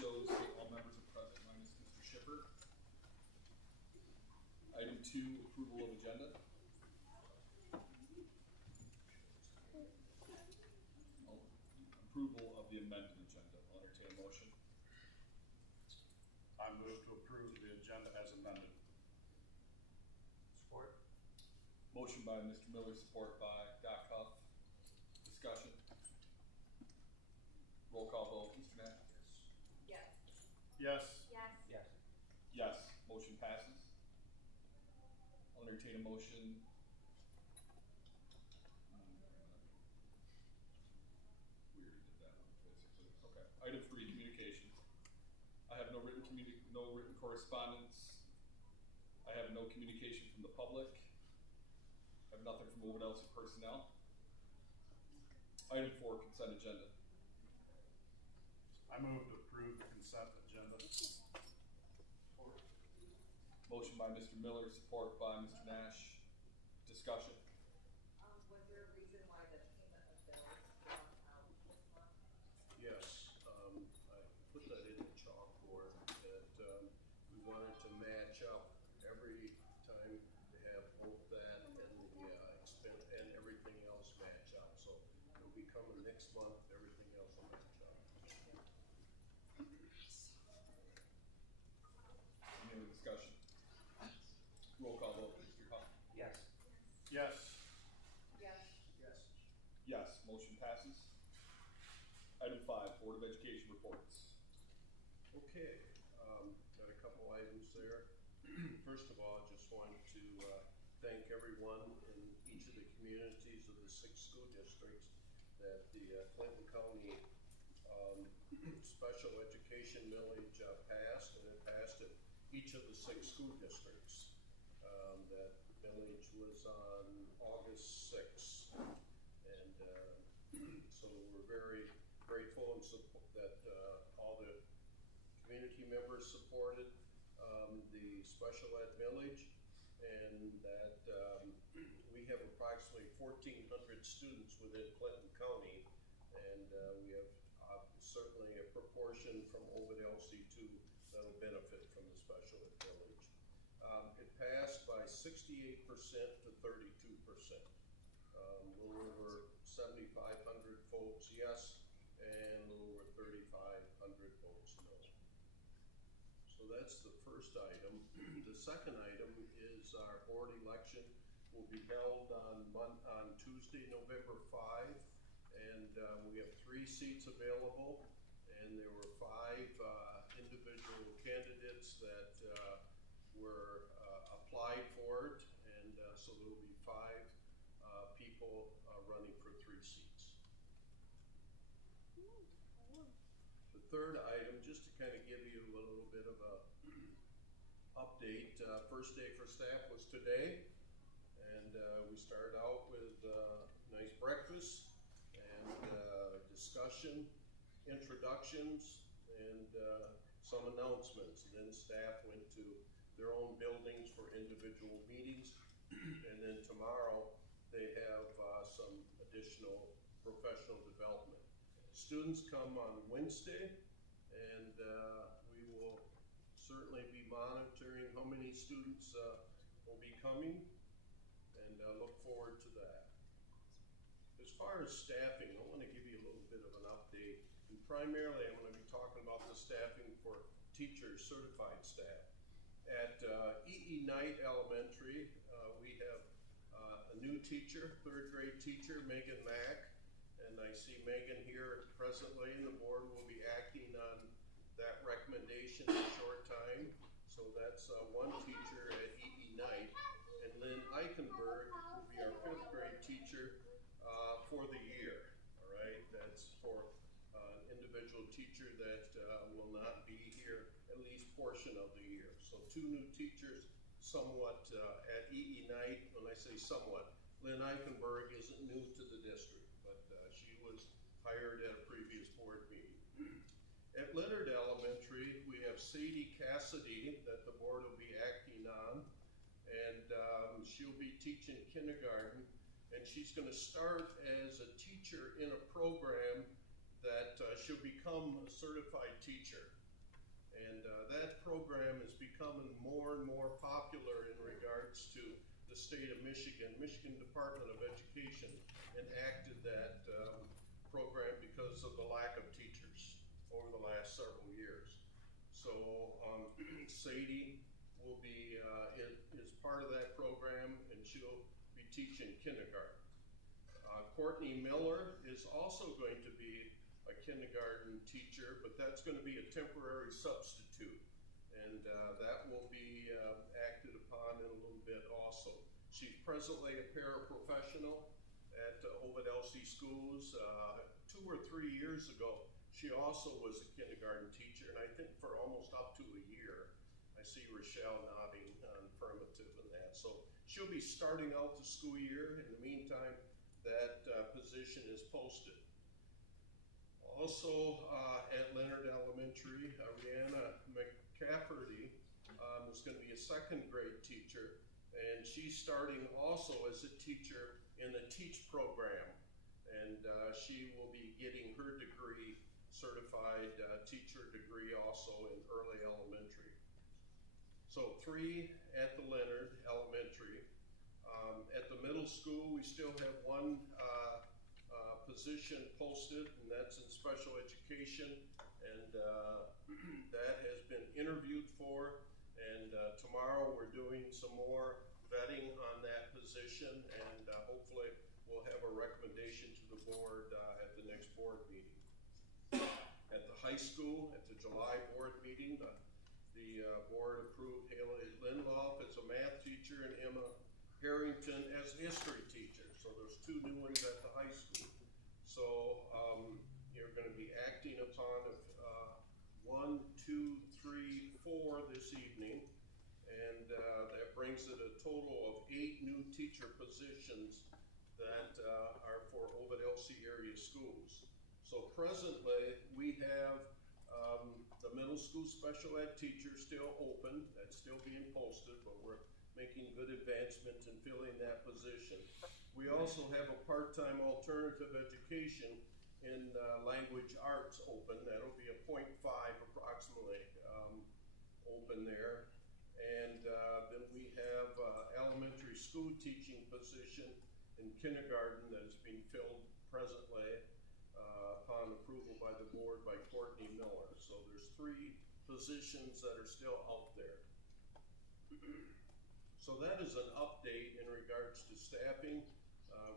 shows that all members are present minus Mr. Schipper. Item 2, approval of agenda. Approval of the amended agenda. I'll entertain a motion. I move to approve the agenda as amended. Support. Motion by Mr. Miller, support by Doc Huff. Discussion. Roll call vote. Mr. Knapp? Yes. Yes. Yes. Yes. Yes. Motion passes. I'll entertain a motion. We already did that one, basically. Okay. Item 3, communication. I have no written correspondence. I have no communication from the public. I have nothing from Ovid-Elsie personnel. Item 4, consent agenda. I move to approve the consent agenda. Support. Motion by Mr. Miller, support by Mr. Nash. Discussion. Was there a reason why the payment of bills was out this month? Yes, I put that in the chalkboard that we wanted to match up every time to have both that and the expense and everything else match up. So it'll be coming next month, everything else will match up. Any other discussion? Roll call vote, Mr. Huff. Yes. Yes. Yes. Yes. Yes, motion passes. Item 5, Board of Education reports. Okay, got a couple items there. First of all, I just wanted to thank everyone in each of the communities of the 6 school districts that the Clinton County special education millage passed, and it passed at each of the 6 school districts. That millage was on August 6th, and so we're very grateful and that all the community members supported the special ed millage, and that we have approximately 1,400 students within Clinton County, and we have certainly a proportion from Ovid-Elsie too that'll benefit from the special ed millage. It passed by 68% to 32%. A little over 7,500 votes yes, and a little over 3,500 votes no. So that's the first item. The second item is our board election will be held on Tuesday, November 5, and we have 3 seats available, and there were 5 individual candidates that were applied for it, and so there will be 5 people running for 3 seats. The third item, just to kind of give you a little bit of a update, first day for staff was today, and we started out with a nice breakfast and discussion, introductions, and some announcements. And then staff went to their own buildings for individual meetings, and then tomorrow they have some additional professional development. Students come on Wednesday, and we will certainly be monitoring how many students will be coming, and look forward to that. As far as staffing, I want to give you a little bit of an update, and primarily I'm going to be talking about the staffing for teachers, certified staff. At E.E. Knight Elementary, we have a new teacher, 3rd grade teacher, Megan Mack. And I see Megan here presently, and the board will be acting on that recommendation in a short time. So that's one teacher at E.E. Knight. And Lynn Eichenberg will be our 5th grade teacher for the year. All right, that's for an individual teacher that will not be here at least portion of the year. So 2 new teachers, somewhat at E.E. Knight. When I say somewhat, Lynn Eichenberg isn't new to the district, but she was hired at a previous board meeting. At Leonard Elementary, we have Sadie Cassidy that the board will be acting on, and she'll be teaching kindergarten, and she's going to start as a teacher in a program that she'll become a certified teacher. program is becoming more and more popular in regards to the state of Michigan. Michigan Department of Education enacted that program because of the lack of teachers over the last several years. So Sadie will be is part of that program, and she'll be teaching kindergarten. Courtney Miller is also going to be a kindergarten teacher, but that's going to be a temporary substitute, and that will be acted upon in a little bit also. She's presently a paraprofessional at Ovid-Elsie schools. 2 or 3 years ago, she also was a kindergarten teacher, and I think for almost up to a year. I see Rochelle nodding affirmative in that. So she'll be starting out the school year. In the meantime, that position is posted. Also at Leonard Elementary, Rihanna McCafferty is going to be a 2nd grade teacher, and she's starting also as a teacher in the TEACH program, and she will be getting her degree, certified teacher degree, also in early elementary. So 3 at the Leonard Elementary. At the middle school, we still have 1 position posted, and that's in special education, and that has been interviewed for, and tomorrow we're doing some more vetting on that position, and hopefully we'll have a recommendation to the board at the next board meeting. At the high school, at the July board meeting, the board approved Haley Lindloff as a math teacher and Emma Harrington as history teacher. So there's 2 new ones at the high school. So you're going to be acting upon 1, 2, 3, 4 this evening, and that brings it a total of 8 new teacher positions that are for Ovid-Elsie area schools. So presently we have the middle school special ed teacher still open. That's still being posted, but we're making good advancement in filling that position. We also have a part-time alternative education in language arts open. That'll be a 0.5 approximately open there. And then we have elementary school teaching position in kindergarten that is being filled presently upon approval by the board by Courtney Miller. So there's 3 positions that are still out there. So that is an update in regards to staffing.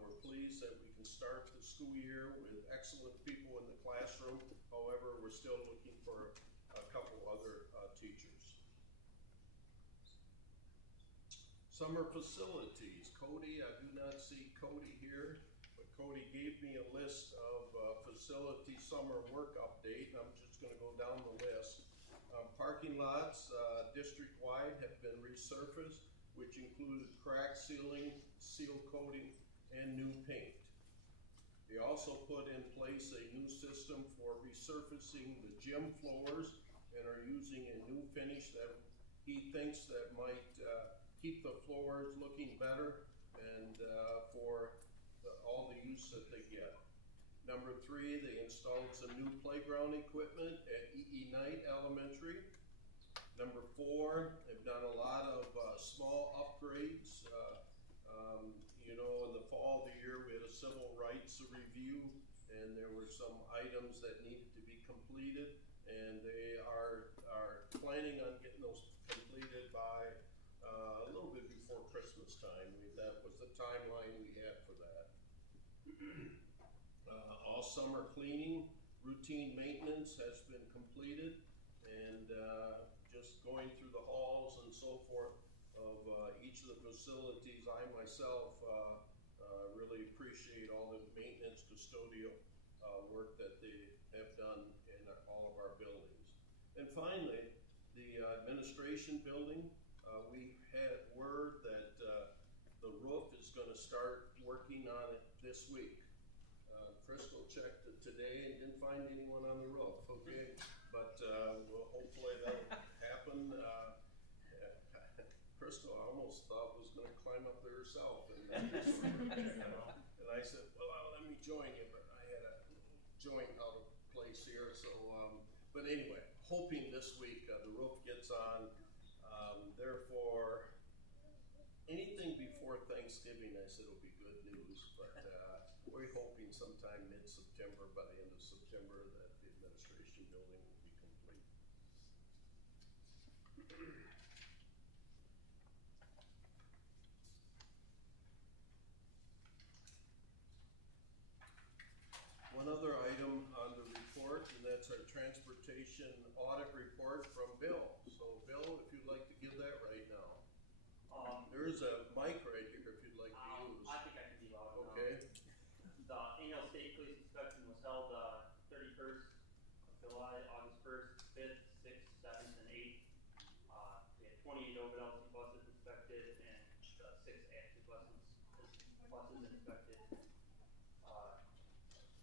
We're pleased that we can start the school year with excellent people in the classroom. However, we're still looking for a couple other teachers. Summer facilities. Cody, I do not see Cody here, but Cody gave me a list of facility summer work update, and I'm just going to go down the list. Parking lots district-wide have been resurfaced, which included crack sealing, seal coating, and new paint. They also put in place a new system for resurfacing the gym floors and are using a new finish that he thinks that might keep the floors looking better and for all the use that they get. Number 3, they installed some new playground equipment at E.E. Knight Elementary. Number 4, they've done a lot of small upgrades. You know, in the fall of the year, we had a civil rights review, and there were some items that needed to be completed, and they are planning on getting those completed by a little bit before Christmas time. That was the timeline we had for that. All summer cleaning, routine maintenance has been completed, and just going through the halls and so forth of each of the facilities, I myself really appreciate all the maintenance custodial work that they have done in all of our buildings. And finally, the administration building, we had word that the roof is going to start working on it this week. Crystal checked it today and didn't find anyone on the roof, okay? But well, hopefully that'll happen. Crystal, I almost thought was going to climb up there herself. And I said, well, let me join you, but I had a joint out of place here. So, but anyway, hoping this week the roof gets on. Therefore, anything before Thanksgiving, I said, will be good news. But we're hoping sometime mid-September, by the end of September, that the administration building will be complete. One other item on the report, and that's our transportation audit report from Bill. So Bill, if you'd like to give that right now. There is a mic right here if you'd like to use. I think I can be loud enough. Okay. The annual state police inspection was held 31st of July, August 1st, 5th, 6th, 7th, and 8th. We had 28 Ovid-Elsie buses inspected and 6 Ashley buses inspected.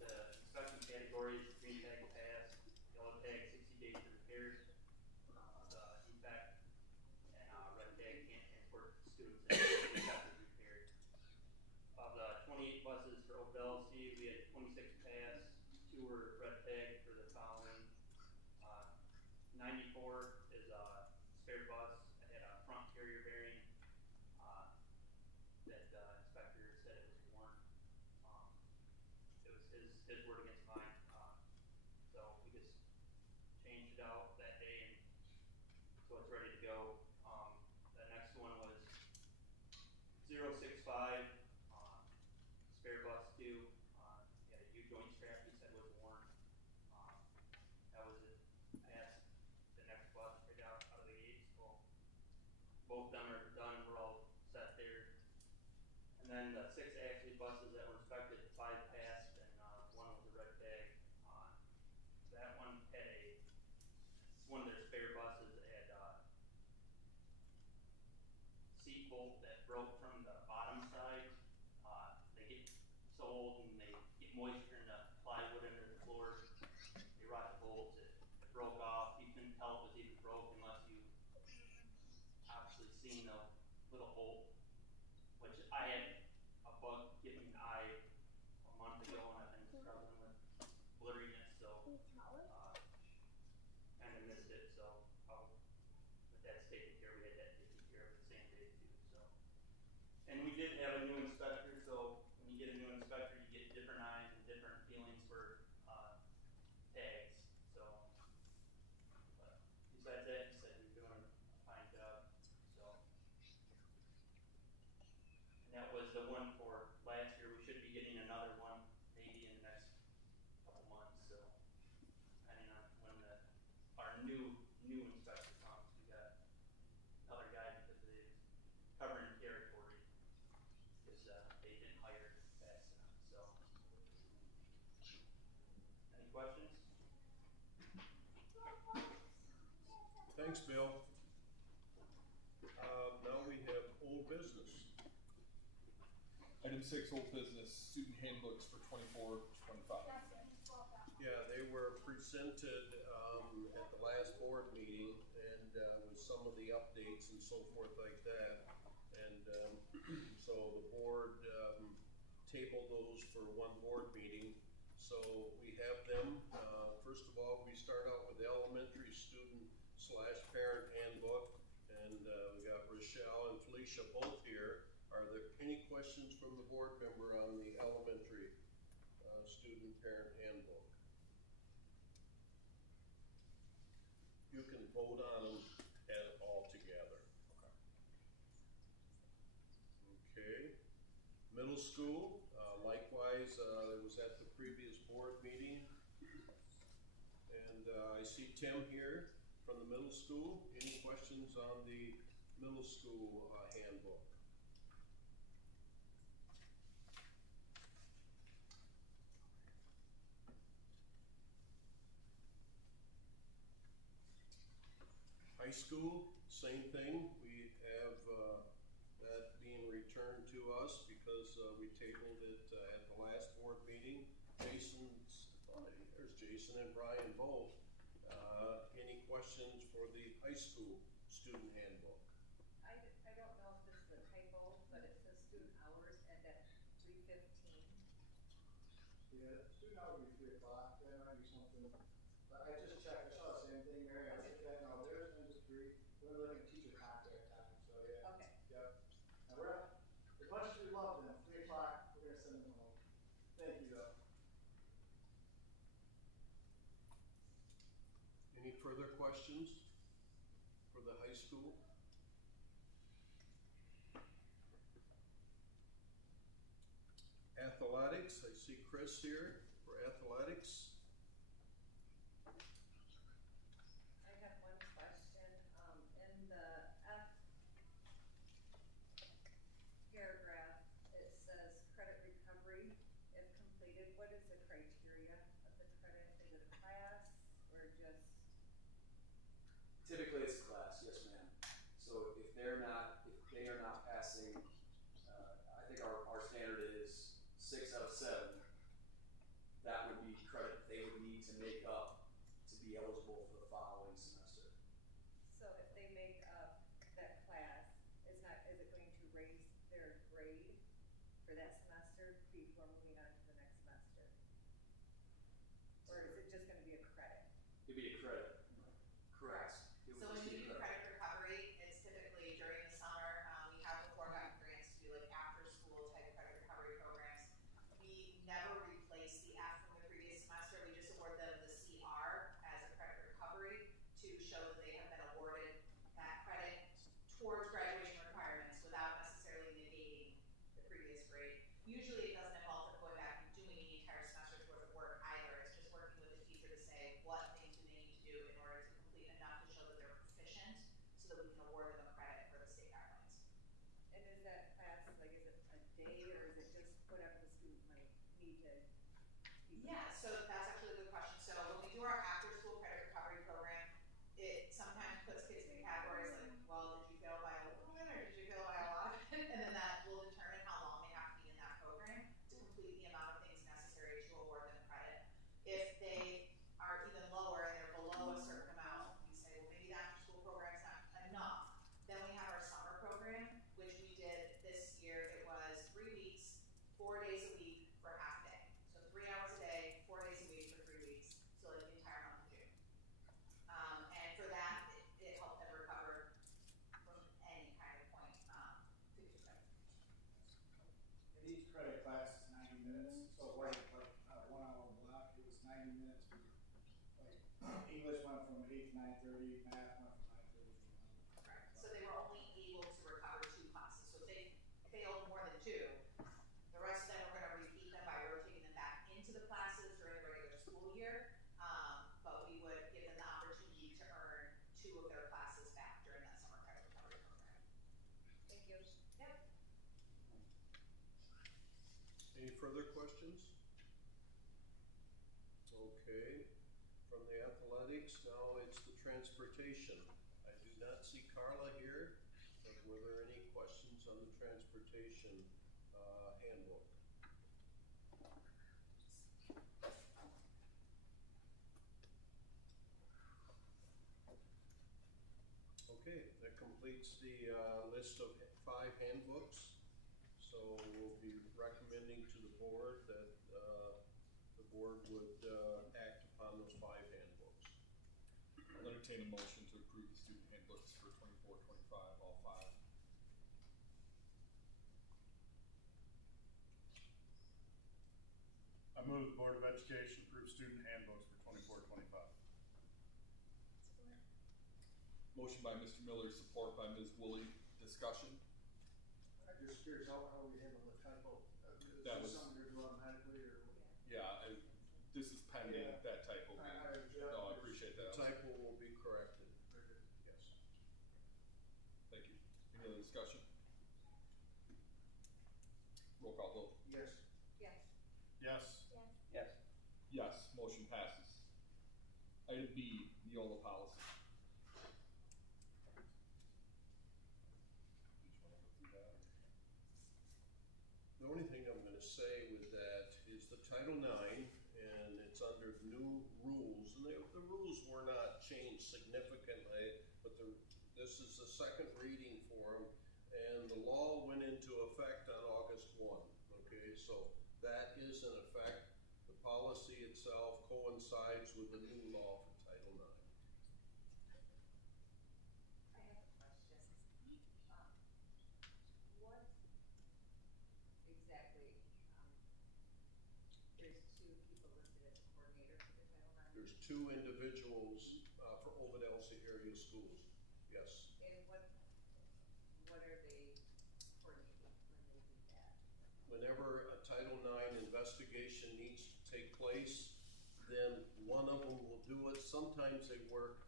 The inspection categories: green tag pass, yellow tag 60 days to repairs, defect, and red tag can't transport students and defect is repaired. Of the 28 buses for Ovid-Elsie, we had 26 pass, 2 were red tag for the following. 94 is a spare bus. It had a front carrier bearing that the inspector said it was worn. It was his word against mine. So we just changed it out that day, and so it's ready to go. The next one was 065, spare bus 2. He had a U-joint strap he said was worn. That was it. Passed the next bus right out of the gate. So both of them are done. We're all set there. And then the 6 Ashley buses that were inspected, 5 passed, and 1 was a red tag. That one had one of their spare buses had seat bolt that broke from the bottom side. They get so old and they get moisture in the plywood under the floor. They rot the bolts. It broke off. You couldn't tell it was even broke unless you obviously seen the little bolt, which I had a bug give me an eye a month ago, and I've been struggling with blurriness, so kind of missed it. So but that's taken care of. We had that taken care of the same day too. So, and we did have a new inspector. So when you get a new inspector, you get different eyes and different feelings for tags. So, but besides that, he said you're doing a fine job. So, and that was the one for last year. We should be getting another one maybe in the next couple months. So, depending on when our new inspector comes, we got another guy because they're covering territory because they didn't hire fast enough. So, any questions? Thanks, Bill. Now we have old business. Item 6, old business, student handbooks for 24-25. Yeah, they were presented at the last board meeting, and with some of the updates and so forth like that. And so the board tabled those for one board meeting. So we have them. First of all, we start out with the elementary student/parent handbook, and we got Rochelle and Felicia both here. Are there any questions from the board member on the elementary student-parent handbook? You can vote on them all together. Okay. Middle school, likewise, it was at the previous board meeting. And I see Tim here from the middle school. Any questions on the middle school handbook? High school, same thing. We have that being returned to us because we tabled it at the last board meeting. There's Jason and Brian both. Any questions for the high school student handbook? I don't know if this is a typo, but it says student hours end at 3:15. Yeah, student hour would be 3 o'clock, that might be something, but I just checked, I saw the same thing, Mary, Any further questions for the high school? Athletics, I see Chris here for athletics. I have one question, in the F paragraph, it says credit recovery if completed. What is the criteria of the credit? Is it a class or just? Typically, it's a class, yes, ma'am. So if they are not passing, I think our standard is 6 out of 7. That would be credit they would need to make up to be eligible for the following semester. So if they make up that class, is it going to raise their grade for that semester before moving on to the next semester? Or is it just gonna be a credit? It'd be a credit. Correct. It So would when just you be do a credit. credit recovery, it's typically during the summer. We have before gotten grants to do like after school type credit recovery programs. We never replace the F from the previous semester. We just award them the CR as a credit recovery to show that they have been awarded that credit towards graduation requirements without necessarily negating the previous grade. Usually it doesn't involve them going back and doing the entire semester's worth of work either. It's just working with the teacher to say what things do they need to do in order to complete enough to show that they're proficient so that we can award them a credit for the state guidelines. And is that class, like, is it a day or is it just whatever the student might need to be? Yeah, so that's actually a good question. So when we do our after school credit recovery program, it sometimes puts kids in categories like, well, did you fail by a little bit or did you fail by a lot? And then that will determine how long they have to be in that program to complete the amount of things necessary to award them credit. If they are even lower and they're below a certain amount, we say, well, maybe the after school program's not enough. Then we have our summer program, which we did this year. It was 3 weeks, 4 days a week for half a day. So 3 hours a day, 4 days a week for 3 weeks. So like the entire month of June. And for that, it helped them recover from any kind of point to get credit. And each credit class is 90 minutes, so like a 1 hour block, it was 90 minutes. Like English went from 8 to 9:30, math went from 9:30 to 1. Right. So they were only able to recover 2 classes. So if they failed more than 2, the rest of them we're going to repeat them by rotating them back into the classes during the regular school year. But we would give them the opportunity to earn 2 of their classes back during that summer credit recovery program. Thank you. Yep. Any further questions? Okay, from the athletics, now it's the transportation. I do not see Carla here, but were there any questions on the transportation handbook? Okay, that completes the list of 5 handbooks. So we'll be recommending to the board that the board would act upon those 5 handbooks. I'll entertain a motion to approve the student handbooks for 24-25, all 5. I move the Board of Education approve student handbooks for 24-25. Motion by Mr. Miller, support by Ms. Woolley. Discussion? I'm just curious how we handle the typo. Is That this was- something to do automatically or? Yeah, this is pending Yeah. that typo. No, I appreciate The that. typo will be corrected. Very good. Yes. Thank you. Any other discussion? Roll call vote. Yes. Yes. Yes. Yes. Yes, motion passes. Item B, Neola policy. Did you want to go through that? The only thing I'm gonna say with that is the Title IX, and it's under new rules, and the rules were not changed significantly, but this is the second reading for them, and the law went into effect on August 1, okay, so that is in effect. The policy itself coincides with the new law for Title IX. I have a question. What exactly, there's 2 people listed as coordinator for the Title IX? There's 2 individuals schools, yes. And what are they coordinating when they do that? Whenever a Title IX investigation needs to take place, then one of them will do it. Sometimes they work,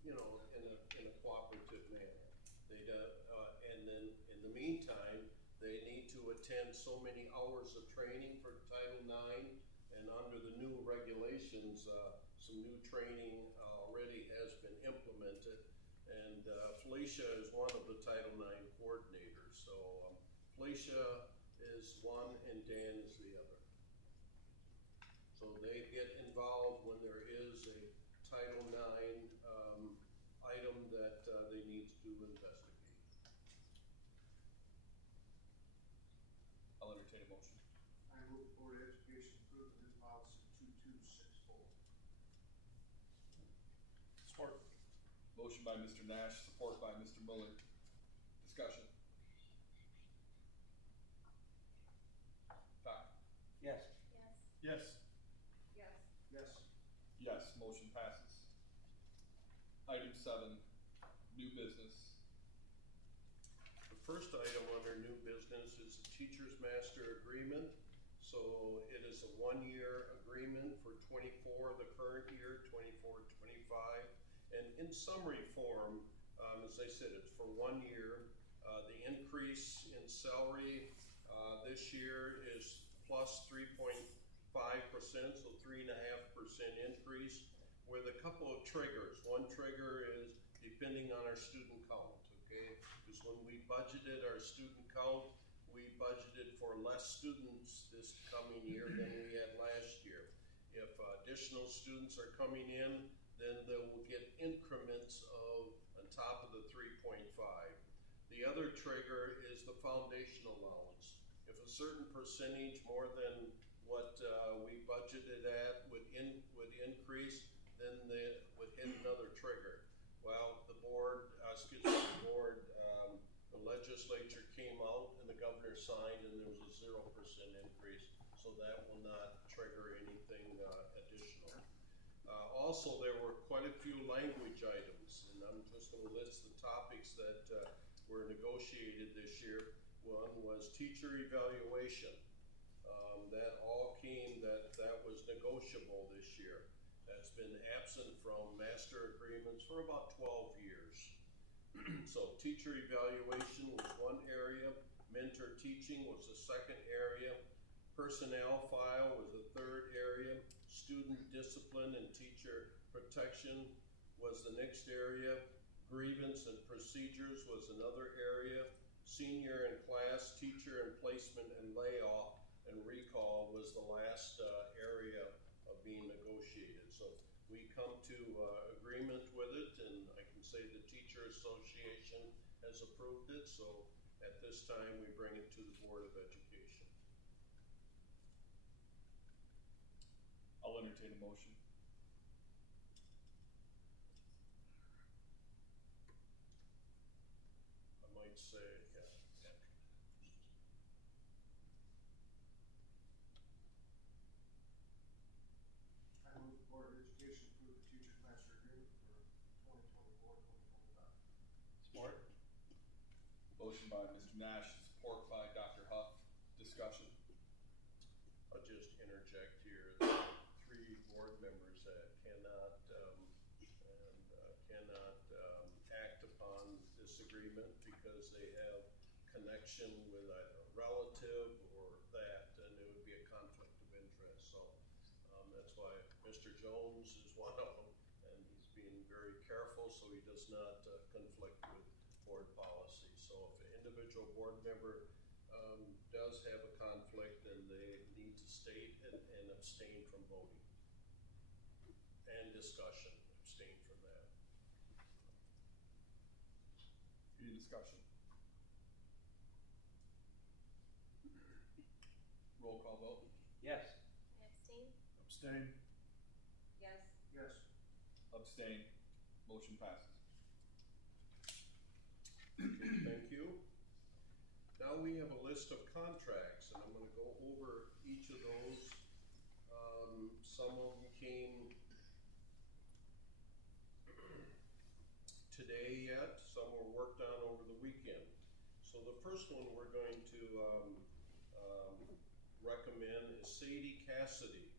you know, in a cooperative manner. And then in the meantime, they need to attend so many hours of training for Title IX, and under the new regulations, some new training already has been implemented. And Felicia is one of the Title IX coordinators. So Felicia is one and Dan is the other. So they get involved when there is a Title IX item that they need to investigate. I'll entertain a motion. I move the Board of Education approve the new policy 2264. Support. Motion by Mr. Nash, support by Mr. Muller. Discussion. Ty? Yes. Yes. Yes. Yes. Yes. Yes, motion passes. Item 7, new business. The first item under new business is the Teacher's Master Agreement. So it is a 1-year agreement for 24, the current year, 24-25. And in summary form, as I said, it's for 1 year. The increase in salary this year is plus 3.5%, so 3.5% increase, with a couple of triggers. One trigger is depending on our student count, okay? Because when we budgeted our student count, we budgeted for less students this coming year than we had last year. If additional students are coming in, then they will get increments of on top of the 3.5. The other trigger is the foundation allowance. If a certain percentage more than what we budgeted at would increase, then they would hit another trigger. Well, the legislature came out and the governor signed, and there was a 0% increase, so that will not trigger anything additional. Also, there were quite a few language items, and I'm just going to list the topics that were negotiated this year. One was teacher evaluation. That was negotiable this year. That's been absent from master agreements for about 12 years. So teacher evaluation was one area, mentor teaching was the second area, personnel file was the third area, student discipline and teacher protection was the next area, grievance and procedures was another area, senior and class, teacher and placement and layoff and recall was the last area of being negotiated. So we come to agreement with it, and I can say the Teacher Association has approved it, so at this time we bring it to the Board of Education. I'll entertain a motion. I might say, I move the Board of Education approve the Teacher's Master Agreement for 2024-2025. Support. Motion by Mr. Nash, support by Dr. Huff. Discussion. I'll just interject here. There are 3 board members that cannot act upon this agreement because they have connection with either a relative or that, and it would be a conflict of interest. So that's why Mr. Jones is one of them, and he's being very careful so he does not conflict with board policy. So if an individual board member does have a conflict, then they need to state it and abstain from voting and discussion. Abstain from that. Any discussion? Roll call vote. Yes. Abstain? Abstain. Yes. Yes. Abstain. Motion passes. Okay, thank you. Now we have a list of contracts, and I'm going to go over each of those. Some of them came today yet. Some were worked on over the weekend. So the first one we're going to recommend is Sadie Cassidy.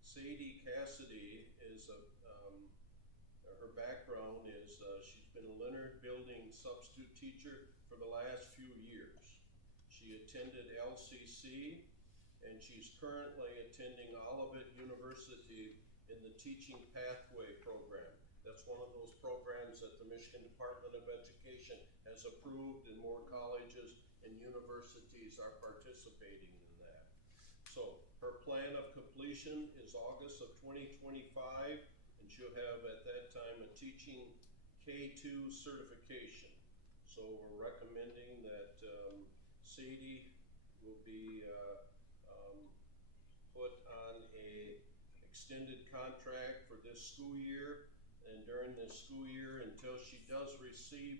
Sadie Cassidy is her background is she's been a Leonard Building substitute teacher for the last few years. She attended LCC, and she's currently attending Olivet University in the Teaching Pathway program. That's one of those programs that the Michigan Department of Education has approved, and more colleges and universities are participating in that. So her plan of completion is August of 2025, and she'll have at that time a teaching K2 certification. So we're recommending that Sadie will be put on a extended contract for this school year, and during this school year, until she does receive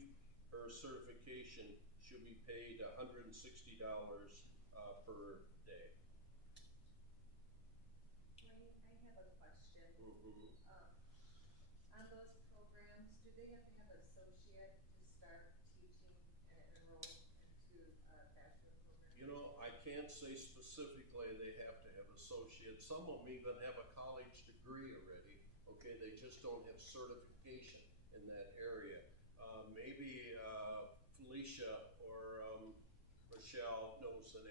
her certification, she'll be paid $160 per day. I have a question. On those programs, do they have to have an associate to start teaching and enroll into a bachelor program? You know, I can't say specifically they have to have associates. Some of them even have a college degree already. Okay, they just don't have certification in that area. Maybe Felicia or Michelle knows an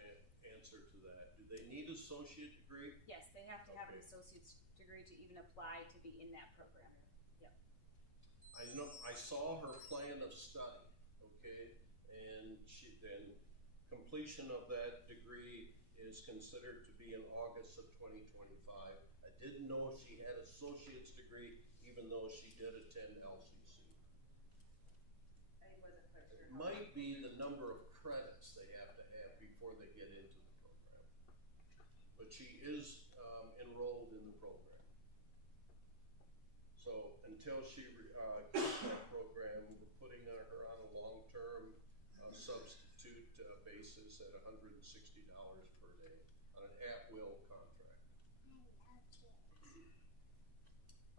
answer to that. Do they need associate degree? Yes, they have to have an associate's degree to even apply to be in that program. Yep. I know. I saw her plan of study. Okay, and then completion of that degree is considered to be in August of 2025. I didn't know she had associate's degree, even though she did attend LCC. I wasn't quite sure. It might be the number of credits they have to have before they get into the program. But she is enrolled in the program. So until she gets that program, we're putting her on a long-term substitute basis at $160 per day on an at-will contract.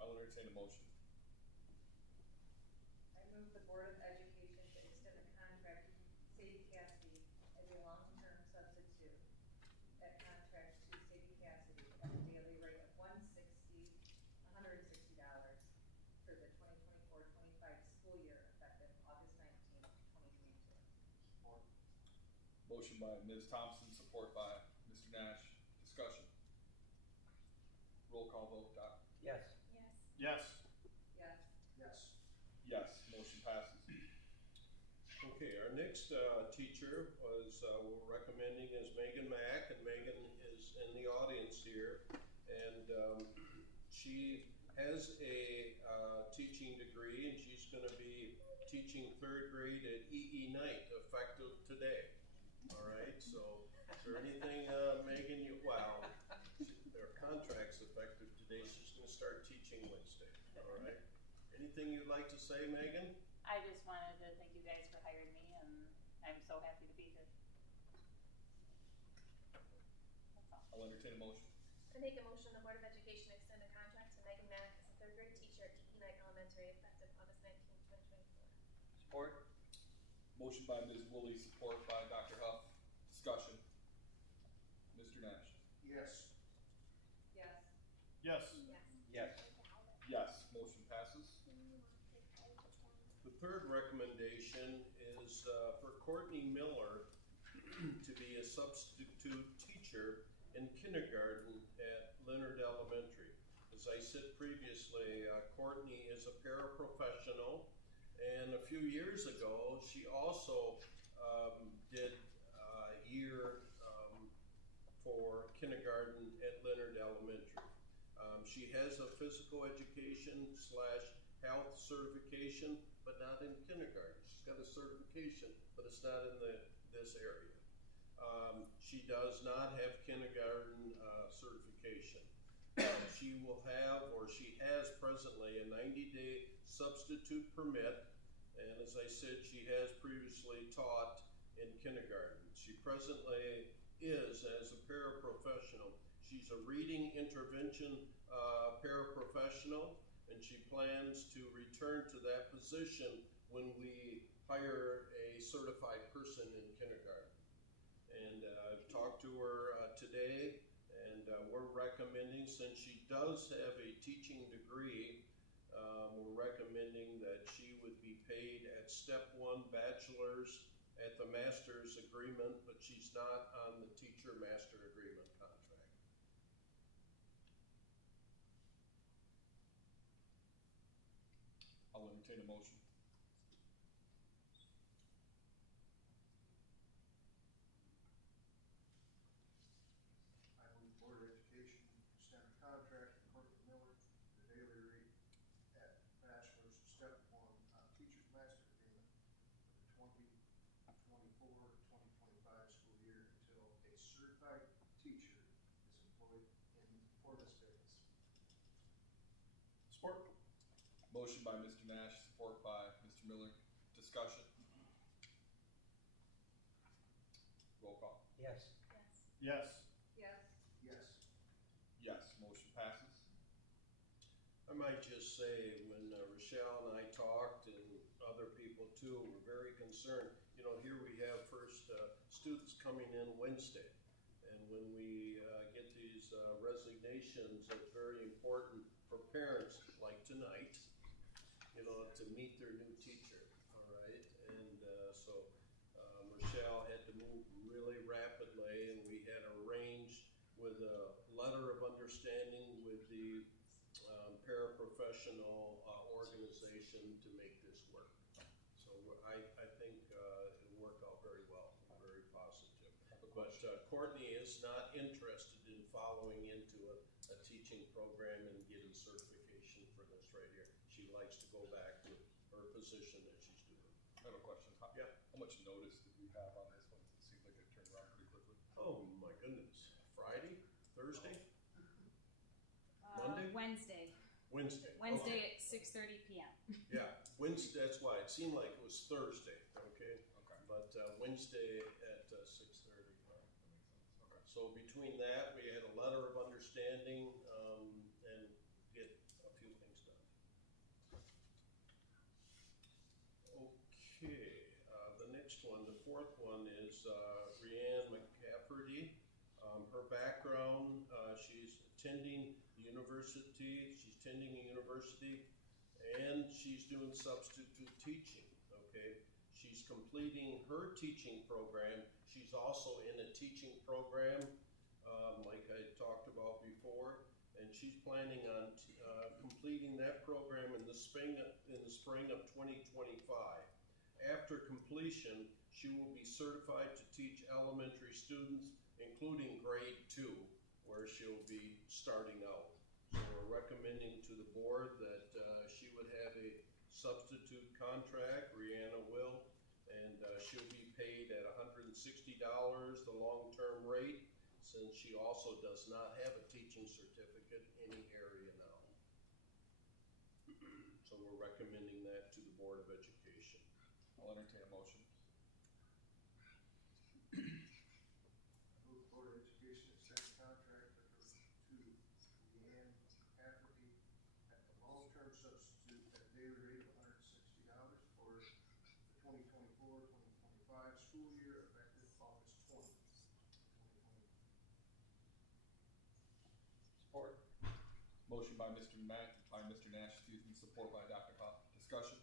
I'll entertain a motion. I move the Board of Education to extend the contract to Sadie Cassidy as a long-term substitute. That contract to Sadie Cassidy at a daily rate of $160 for the 2024-25 school year, effective August 19th, 2022. Motion by Ms. Thompson, support by Mr. Nash. Discussion. Roll call vote, Doc. Yes. Yes. Yes. Yes. Yes. Yes, motion passes. Okay, our next teacher we're recommending is Megan Mack, and Megan is in the audience here, and she has a teaching degree, and she's going to be teaching 3rd grade at EE Knight, effective today. All right, so is there anything, Megan, their contract's effective today, she's going to start teaching Wednesday. All right, anything you'd like to say, Megan? I just wanted to thank you guys for hiring me, and I'm so happy to be here. That's all. I'll entertain a motion. I make a motion the Board of Education extend a contract to Megan Mack as a 3rd grade teacher at EE Knight Elementary effective August 19th, 2024. Support. Motion by Ms. Woolley, support by Dr. Huff. Discussion. Mr. Nash. Yes. Yes. Yes. Yes. Yes, motion passes. The third recommendation is for Courtney Miller to be a substitute teacher in kindergarten at Leonard Elementary. As I said previously, Courtney is a paraprofessional, and a few years ago she also did a year for kindergarten at Leonard Elementary. She has a physical education / health certification, but not in kindergarten. She's got a certification, but it's not in this area. She does not have kindergarten certification. She will have, or she has presently, a 90-day substitute permit, and as I said, she has previously taught in kindergarten. She presently is as a paraprofessional. She's a reading intervention paraprofessional, and she plans to return to that position when we hire a certified person in kindergarten. And I've talked to her today, and we're recommending, since she does have a teaching degree, we're recommending that she would be paid at step 1 bachelor's at the master's agreement, but she's not on the teacher master agreement contract. I'll entertain a motion. I move Board of Education extend the contract for Courtney Miller, the daily rate at bachelor's step 1 teacher's master agreement for the 2024-2025 school year until a certified teacher is employed for this vacancy. Support. Motion by Mr. Nash, support by Mr. Miller. Discussion. Roll call. Yes. Yes. Yes. Yes. Yes. Yes, motion passes. I might just say, when Rochelle and I talked, and other people too, were very concerned. You know, here we have first students coming in Wednesday, and when we get these resignations, it's very important for parents, like tonight, you know, to meet their new teacher, all right? And so Rochelle had to move really rapidly, and we had arranged with a letter of understanding with the paraprofessional organization to make this work. So I think it'll work out very well, very positive. But Courtney is not interested in following into a teaching program and getting certification for this right here. She likes to go back to her position that she's doing. I have a question. Yeah. How much notice did we have on this one? It seems like it turned around pretty quickly. Oh my goodness. Friday? Thursday? Monday? Wednesday. Wednesday. Wednesday Okay. at 6:30 p.m. Yeah, Wednesday, that's why. It seemed like it was Thursday, okay? Okay. But Wednesday at 6:30. That makes sense. Okay. So between that, we had a letter of understanding and get a few things done. Okay, the next one, the fourth one is Rianne McCafferty. Her background, she's attending university, and she's doing substitute teaching, okay? She's completing her teaching program. She's also in a teaching program, like I talked about before, and she's planning on completing that program in the spring of 2025. After completion, she will be certified to teach elementary students, including grade 2, where she'll be starting out. So we're recommending to the board that she would have a substitute contract, Rihanna will, and she'll be paid at $160, the long-term rate, since she also does not have a teaching certificate in the area now. So we're recommending that to the Board of Education. I'll entertain a motion. Move Board of Education extend the contract to Leanne Cafferty at the long-term substitute at a daily rate of $160 for the 2024-2025 school year effective August 20, 2020. Support. Motion by Mr. Nash, support by Dr. Kopp. Discussion.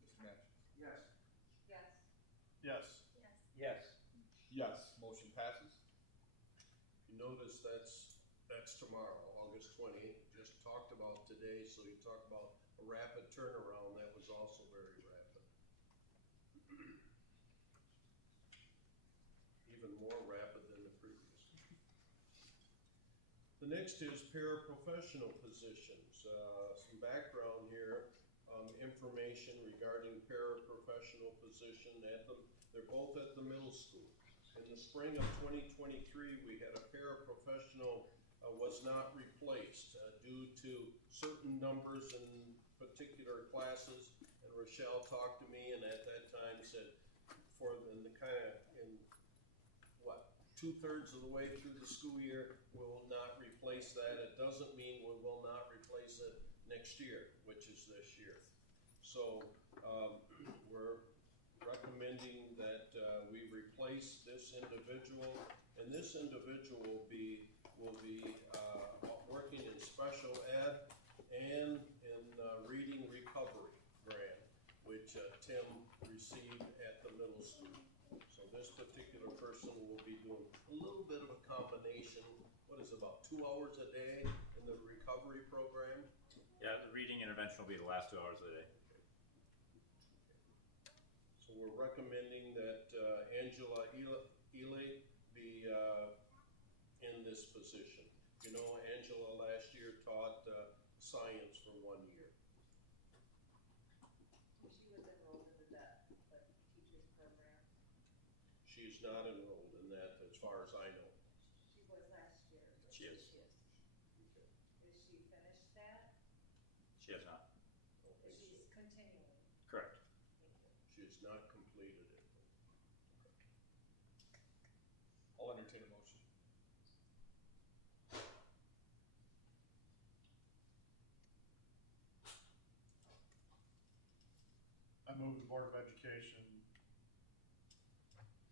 Mr. Nash. Yes. Yes. Yes. Yes. Yes. Yes, motion passes. You notice that's tomorrow, August 20th. Just talked about today, so you talk about a rapid turnaround. That was also very rapid. Even more rapid than the previous. The next is paraprofessional positions. Some background here, information regarding paraprofessional position they're both at the middle school. In the spring of 2023, we had a paraprofessional was not replaced due to certain numbers in particular classes. And Rochelle talked to me, and at that time said, for the kind of in what 2/3 of the way through the school year, we'll not replace that. It doesn't mean we will not replace it next year, which is this year. So, we're recommending that, we replace this individual, and this individual will be working in special ed and in reading recovery grant, which Tim received at the middle school. So this particular person will be doing a little bit of a combination, what is it, about 2 hours a day in the recovery program? Yeah, the reading intervention will be the last 2 hours of the day. So we're recommending that Angela Ely be in this position. You know, Angela last year taught science for 1 year. She was enrolled into that, like, teacher's program. She is not enrolled in that as far as I know. She was last year. but She is. Okay. Is she finished that? She has not. Don't think so. She's continuing. Correct. Thank you. She has not completed it. I'll entertain a motion. I move the Board of Education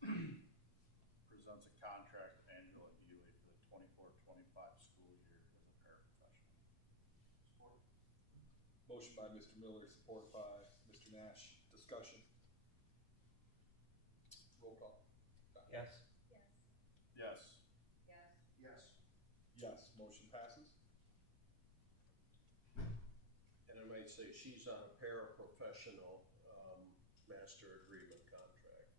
presents a contract to Angela Ely for the 24-25 school year as a paraprofessional. Support. Motion by Mr. Miller, support by Mr. Nash. Discussion. Roll call. Yes. Yes. Yes. Yes. Yes. Yes, motion passes. And I might say she's on a paraprofessional master agreement contract.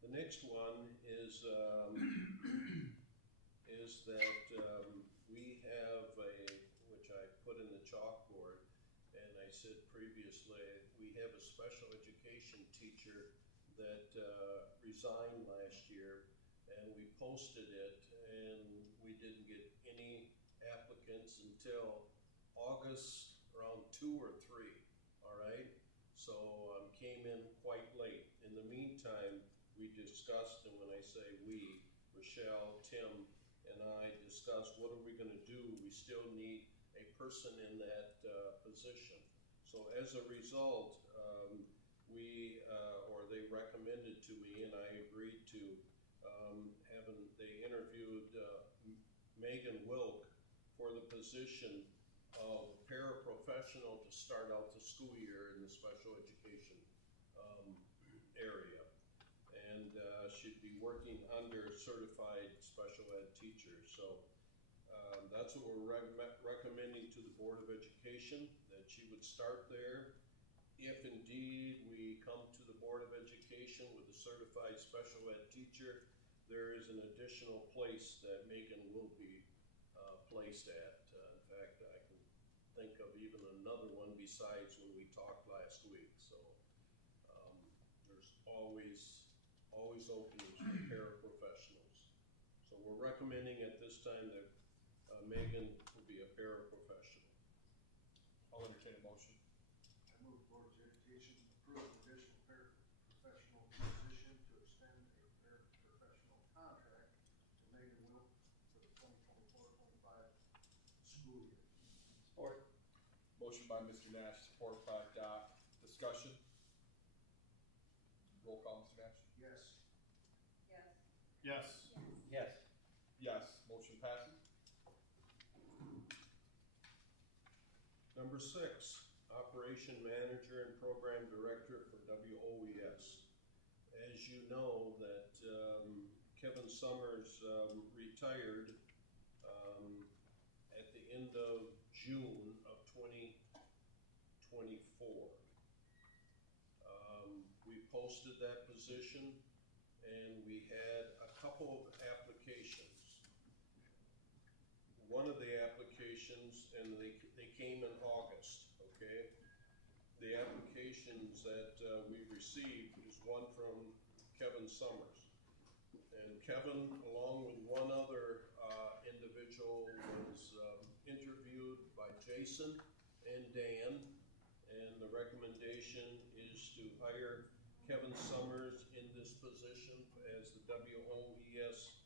The next one is that we have which I put in the chalkboard, and I said previously, we have a special education teacher that resigned last year, and we posted it, and we didn't get any applicants until August, around 2 or 3, all right? So came in quite late. In the meantime, we discussed, and when I say we, Rochelle, Tim, and I discussed what are we gonna do? We still need a person in that position. So as a result, they recommended to me, and I agreed to, they interviewed Megan Wilk for the position of paraprofessional to start out the school year in the special education area. And she'd be working under certified special ed teachers. So that's what we're recommending to the Board of Education, that she would start there. If indeed we come to the Board of Education with a certified special ed teacher, there is an additional place that Megan will be placed at. In fact, I can think of even another one besides when we talked last week. So there's always openings for paraprofessionals. So we're recommending at this time that Megan will be a paraprofessional. I'll entertain a motion. I move the Board of Education approve additional paraprofessional position to extend a paraprofessional contract to Megan Wilk for the 2024-25 school year. Support. Motion by Mr. Nash, support by Doc. Discussion. Roll call, Mr. Nash. Yes. Yes. Yes. Yes. Yes, motion passes. Number 6, Operation Manager and Program Director for WOES. As you know, that Kevin Summers retired at the end of June of 2024. We posted that position, and we had a couple of applications. One of the applications, and they came in August, okay? The applications that we received is one from Kevin Summers. And Kevin, along with one other individual, was interviewed by Jason and Dan, and the recommendation is to hire Kevin Summers in this position as the WOES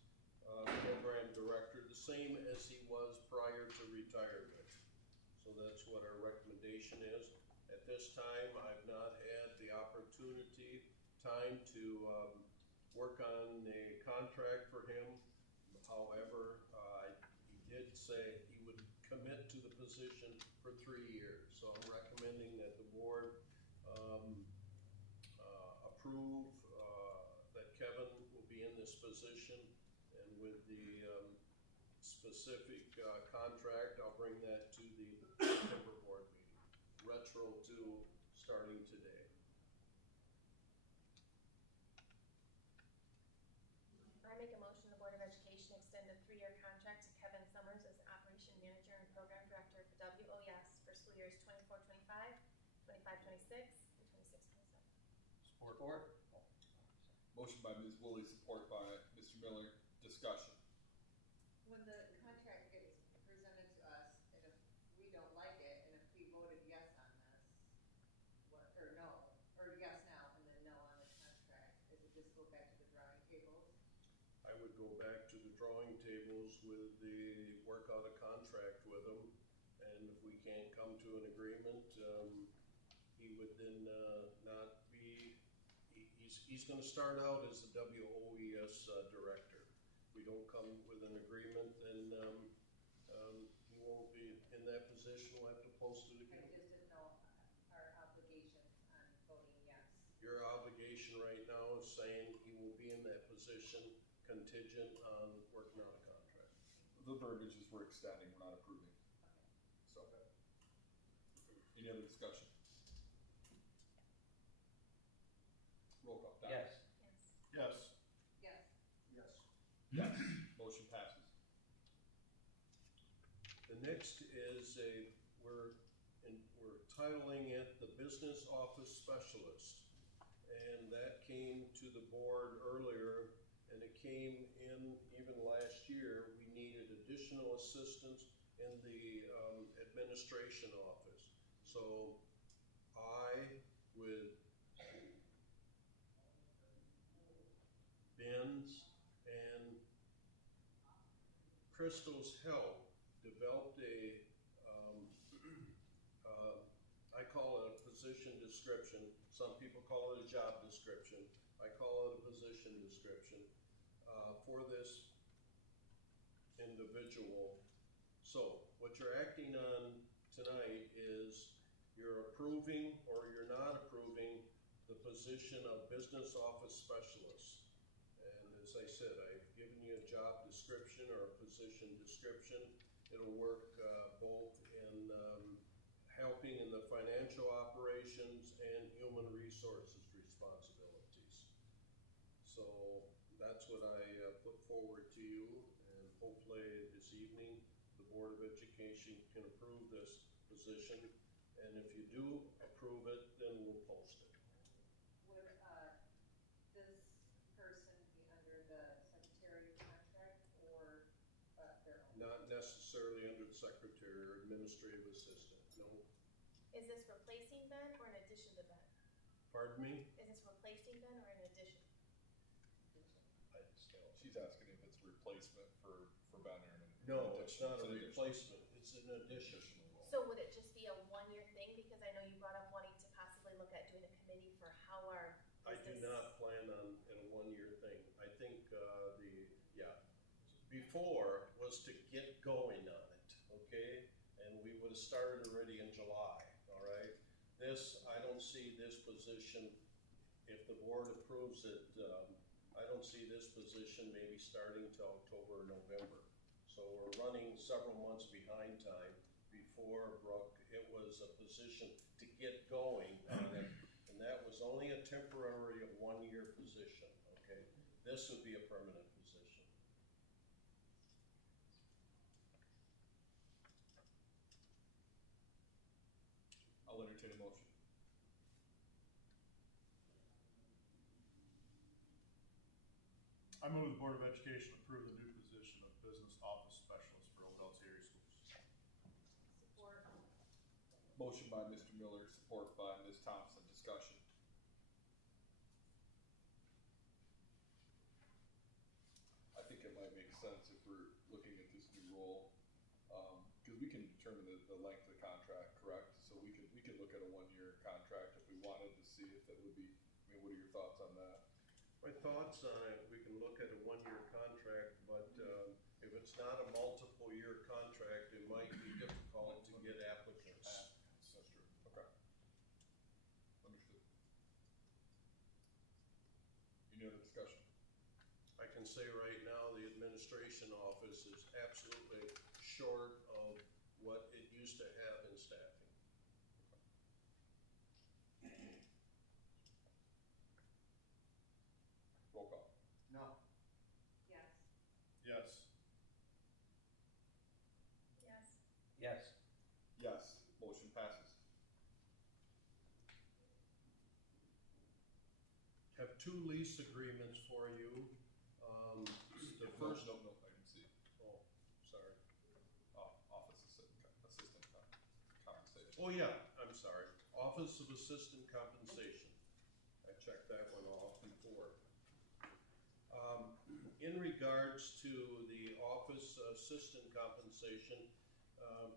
program director, the same as he was prior to retirement. So So that's what our recommendation is. At this time, I've not had the time to work on a contract for him. However, he did say he would commit to the position for 3 years. So I'm recommending that the board approve that Kevin will be in this position, and with the specific contract, I'll bring that to the September board meeting, retro to starting today. I make a motion the Board of Education extend a 3-year contract to Kevin Summers as Operation Manager and Program Director for WOES for school years 24-25, 25-26, and 26-27. Support. Motion by Ms. Woolley, support by Mr. Miller. Discussion. When the contract gets presented to us, and if we don't like it, and if we voted yes on this, or no, or yes now, and then no on the contract, is it just go back to the drawing tables? I would go back to the drawing tables with the work out a contract with him, and if we can't come to an agreement, he would then not be. He's going to start out as the WOES director. If we don't come with an agreement, then he won't be in that position. We'll have to post it again. I just didn't know our obligation on voting yes. Your obligation right now is saying he will be in that position contingent on working out a contract. The verbiage is we're extending, we're not approving. So, any other discussion? Roll call. Don? Yes. Yes. Yes. Yes. Yes. Yes. Motion passes. The next is we're titling it the Business Office Specialist. And that came to the board earlier, and it came in even last year. We needed additional assistance in the administration office. So I, with Ben's and Crystal's help, developed I call it a position description. Some people call it a job description. I call it a position description for this individual. So what you're acting on tonight is you're approving or you're not approving the position of business office specialist. And as I said, I've given you a job description or a position description. It'll work both in helping in the financial operations and human resources responsibilities. So that's what I put forward to you, and hopefully this evening the Board of Education can approve this position. And if you do approve it, then we'll post it. Would this person be under the secretary contract or their own? Not necessarily under the secretary or administrative assistant, no. Is this replacing Ben or in addition to Ben? Pardon me? Is this replacing Ben or in addition? She's asking if it's a replacement for Ben or an No, it's addition. not a It's an addition. replacement, it's an addition. So would it just be a 1-year thing? Because I know you brought up wanting to possibly look at doing a committee for how our I do business- not plan on a 1-year thing. I think before was to get going on it, okay? And we would have started already in July, all right? This, I don't see this position, if the board approves it, I don't see this position maybe starting till October or November. So we're running several months behind time. Before, Brooke, it was a position to get going on it, and that was only a temporary 1-year position, okay? This would be a permanent position. I'll entertain a motion. I move the Board of Education approve the new position of Business Office Specialist for Ovid-Elsie area schools. Support. Motion by Mr. Miller, support by Ms. Thompson. Discussion. I think it might make sense if we're looking at this new role, because we can determine the length of the contract contract if we wanted to see if it would be, I mean, what are your thoughts on that? My thoughts on it, we can look at a one-year contract, but if it's not a multiple-year contract, it might be difficult to get applicants. That's true. Okay. Understood. Any other discussion? I can say right now, the administration office is absolutely short of what it used to have in staffing. Roll call. No. Yes. Yes. Yes. Yes. Yes. Motion passes. Have two lease agreements for you. The first, No, item C. oh, sorry. Office assistant compensation. Oh, yeah, I'm sorry. Office of Assistant Compensation. I checked that one off before. In regards to the Office Assistant Compensation,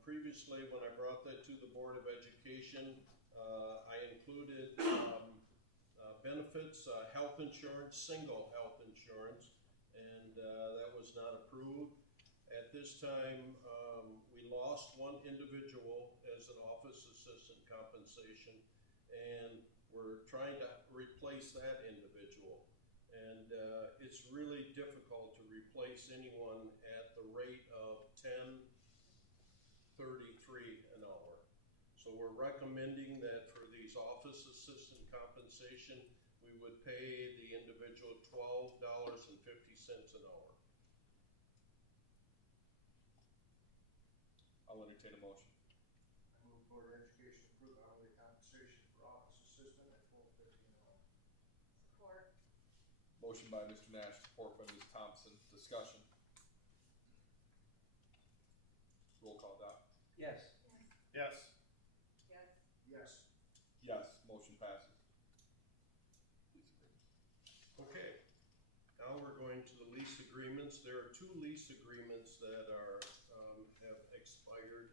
previously when I brought that to the Board of Education, I included benefits, health insurance, single health insurance, and that was not approved. At this time, we lost one individual as an office assistant compensation, and we're trying to replace that individual. And it's really difficult to replace anyone at the rate of $10.33 an hour. So we're recommending that for these office assistant compensation, we would pay the individual $12.50 an hour. I'll entertain a motion. I move Board of Education approve hourly compensation for office assistant at $12.50 an hour. Support. Motion by Mr. Nash, support by Ms. Thompson. Discussion. Roll call, Doc. Yes. Yes. Yes. Yes. Yes. Motion passes. Okay, now we're going to the lease agreements. There are two lease agreements that are have expired.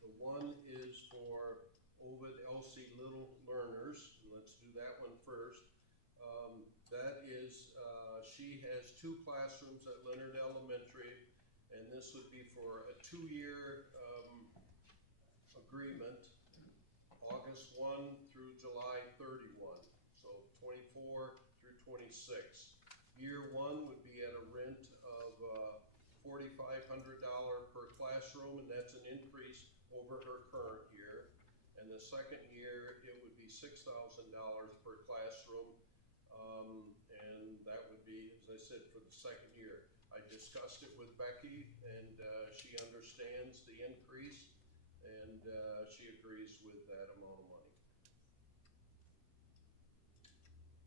The one is for Ovid-Elsie Little Learners. Let's do that one first. That is, she has two classrooms at Leonard Elementary, and this would be for a 2-year agreement, August 1 through July 31. So 24 through 26. Year 1 would be at a rent of $4,500 per classroom, and that's an increase over her current year. And the second year, it would be $6,000 per classroom, and that would be, as I said, for the second year. I discussed it with Becky, and she understands the increase, and she agrees with that amount of money.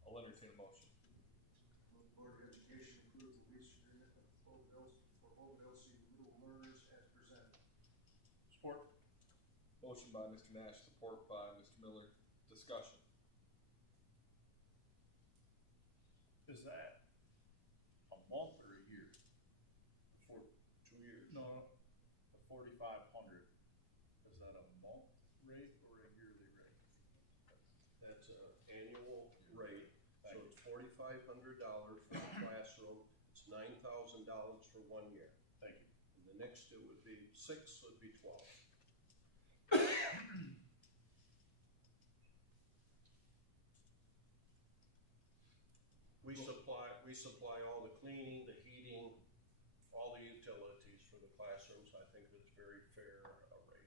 I'll entertain a motion. Move Board of Education approve the lease agreement for Ovid-Elsie Little Learners as presented. Support. Motion by Mr. Nash, support by Mr. Miller. Discussion. Is that a month or a year? For 2 years. No, the 4,500. Is that a month rate or a yearly rate? That's an annual rate. So Thank it's $4,500 for the classroom. It's $9,000 for 1 year. Thank you. And the next it would be 6 would be 12. We supply all the cleaning, the heating, all the utilities for the classrooms. I think it's very fair rate.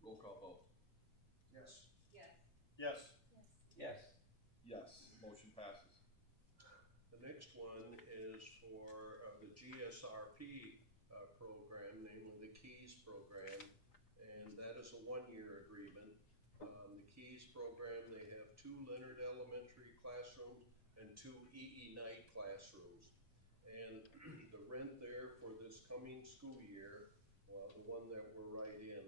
Roll call vote. Yes. Yes. Yes. Yes. Yes. Motion passes. The next one is for the GSRP program, namely the KEYS program, and that is a 1-year agreement. The KEYS program, they have 2 Leonard Elementary classrooms and 2 EE Night classrooms. And the rent there for this coming school year, well, the one that we're right in,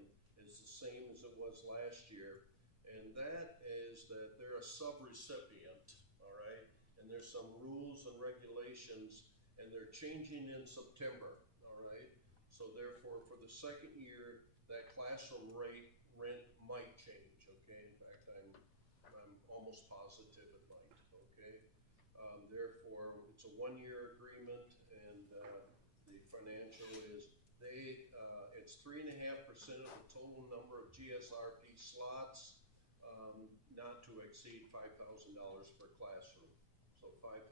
is the same as it was last year. And that is that they're a sub-recipient, all right? And there's some rules and regulations, and they're changing in September, all right? So therefore, for the second year, that classroom rent Therefore, it's a 1-year agreement, and the financial is it's 3.5% of the total number of GSRP slots, not to exceed $5,000 per classroom. So $5,000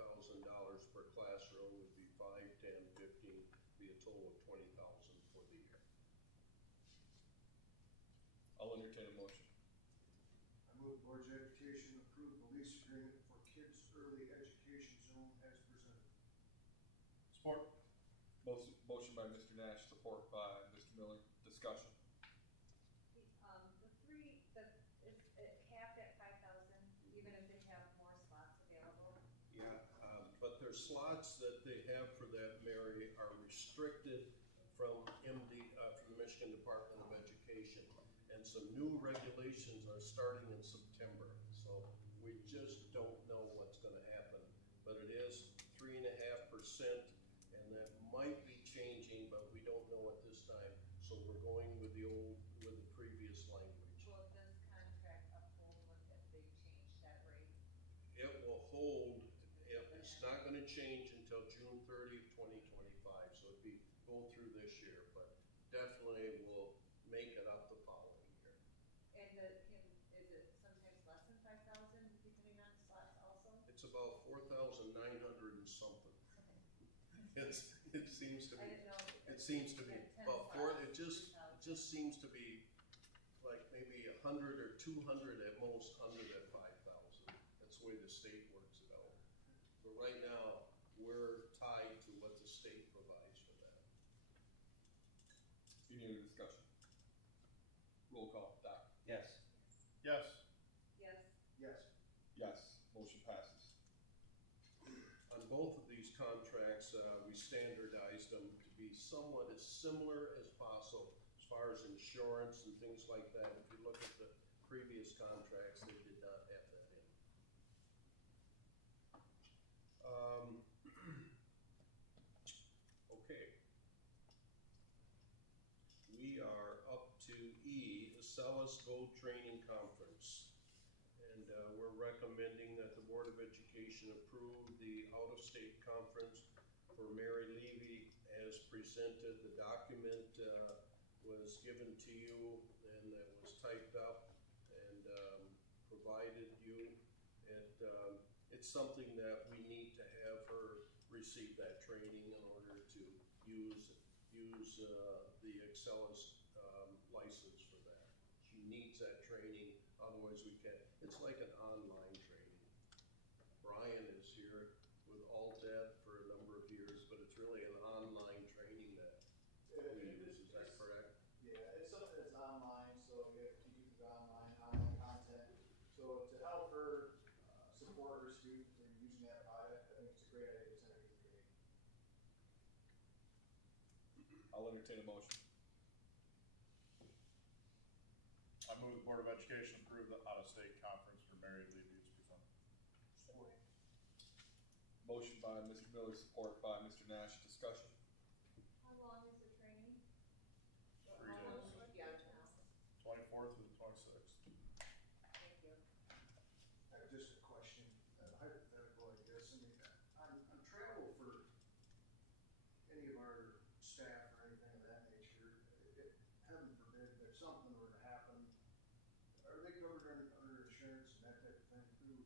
per classroom would be 5, 10, 15, be a total of $20,000 for the year. I'll entertain a motion. I move the Board of Education approve the lease agreement for Kids Early Education Zone as presented. Support. Motion by Mr. Nash, support by Mr. Miller. Discussion. Is it capped at 5,000, even if they have more slots available? Yeah, but their slots that they have for that, Mary, are restricted from from the Michigan Department of Education. And some new regulations are starting in September. So we just don't know what's gonna happen. But it is 3.5%, and that might be changing, but we don't know at this time. So we're going with the previous language. Will this contract uphold if they change that rate? It will hold, it's not gonna change until June 30th, 2025, so it'd be, go through this year, but definitely will make it up the following year. And is it sometimes less than 5,000 depending on slots also? It's about 4,900 and something. It seems to I be, didn't know. it seems to be, Ten about slots, it just seems to be like maybe 100 or 200 at most under that 5,000. That's the way the state works it out. But right now, we're tied to what the state provides for that. Any other discussion? Roll call. Doc. Yes. Yes. Yes. Yes. Yes. Motion passes. On both of these contracts, we standardized them to be somewhat as similar as possible as far as insurance and things like that. If you look at the previous contracts, they did not have that in. Okay. We are up to E, Acellus Go Training Conference. And we're recommending that the Board of Education approve the out-of-state conference for Mary Levy as presented. The document was given to you and that was typed up and provided you. It's something that we need to have her receive that training in order to use the Acellus license for that. She needs that training, otherwise we can't. It's like an online training. Brian is here with AltEd for a number of years, but it's really an online training that we use. Is that correct? Yeah, it's something that's online, so you have to use the online content. So to help her support her students in using that product, I think it's a great idea to send her to the training. I'll entertain a motion. I move the Board of Education approve the out-of-state conference for Mary Levy as presented. Support. Motion by Mr. Miller, support by Mr. Nash. Discussion. How long is the training? 3 days. Yeah. 24th through the 26th. Thank you. Just a question, hypothetical, I guess. I mean, on travel for any of our staff or anything of that nature, heaven forbid, if something were to happen, are they covered under insurance and that type of thing through?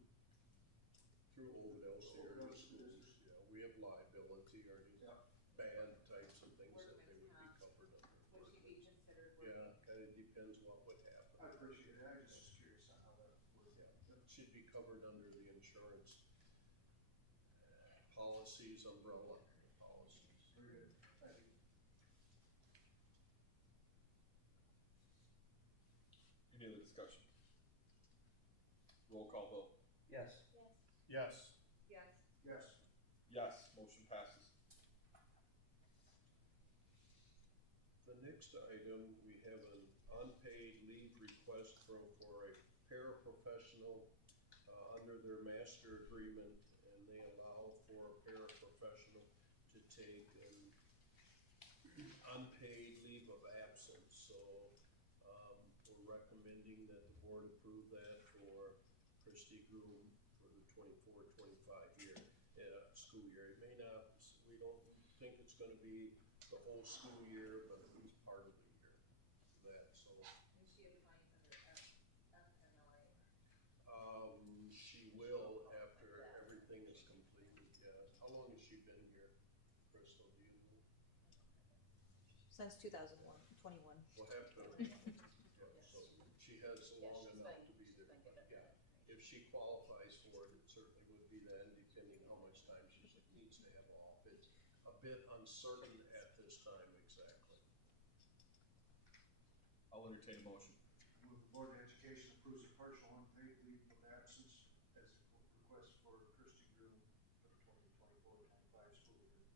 Through Ovid-Elsie or the Ovid-Elsie schools. business. Yeah, we have liability or any Yeah. bad types of things that they would be Workman's comp. covered under. Would she be considered working? Yeah, kind of depends what would happen. I appreciate it, I just was curious on how that worked. Yeah, it should be covered under the insurance policies, umbrella policies. Very good, thank you. Any other discussion? Roll call vote. Yes. Yes. Yes. Yes. Yes. Yes. Motion passes. The next item, we have an unpaid leave request for a paraprofessional under their master agreement, and they allow for a paraprofessional to take an unpaid leave of absence. So we're recommending that the board approve that for Christy Groom for the 24-25 year. school year. It may not, we don't think it's gonna be the whole school year, but at least part of the year for that, so. Is she applying under FMLA? She will after everything is completed, yeah. How long has she been here, Crystal, do you know? Since 2021. We'll have to, yeah, so she has long enough to be there, but yeah. If she qualifies for it, it certainly would be then, depending how much time she needs to have off. It's a bit uncertain at this time exactly. I'll entertain a motion. Move the Board of Education approves a partial unpaid leave of absence as request for Kirsty Groom for the 2024-25 school year.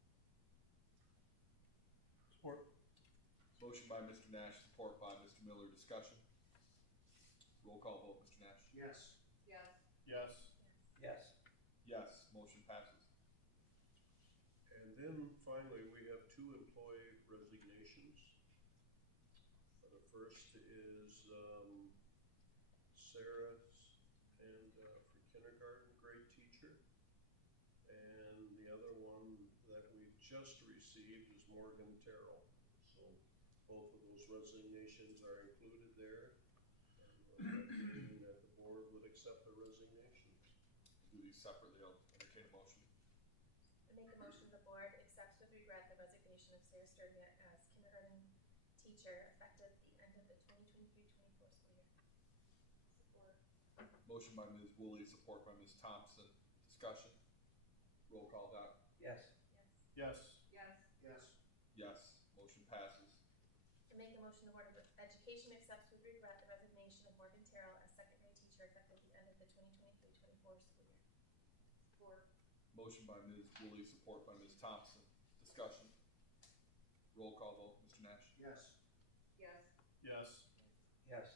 Support. Motion by Mr. Nash, support by Mr. Miller. Discussion. Roll call vote, Mr. Nash. Yes. Yes. Yes. Yes. Yes, motion passes. And then finally, we have 2 employee resignations. The first is Sarah's and for kindergarten grade teacher. And the other one that we just received is Morgan Terrell. So both of those resignations are included there. And we're recommending that the board would accept the resignations. Do these separately. I'll entertain a motion. I make a motion the board accepts with regret the resignation of Sarah Sturgett as kindergarten teacher effective the end of the 2023-24 school year. Support. Motion by Ms. Woolley, support by Ms. Thompson. Discussion. Roll call, Doc. Yes. Yes. Yes. Yes. Yes. Yes, motion passes. I make a motion the Board of Education accepts with regret the resignation of Morgan Terrell as second grade teacher effective the end of the 2023-24 school year. Support. Motion by Ms. Woolley, support by Ms. Thompson. Discussion. Roll call vote, Mr. Nash. Yes. Yes. Yes. Yes.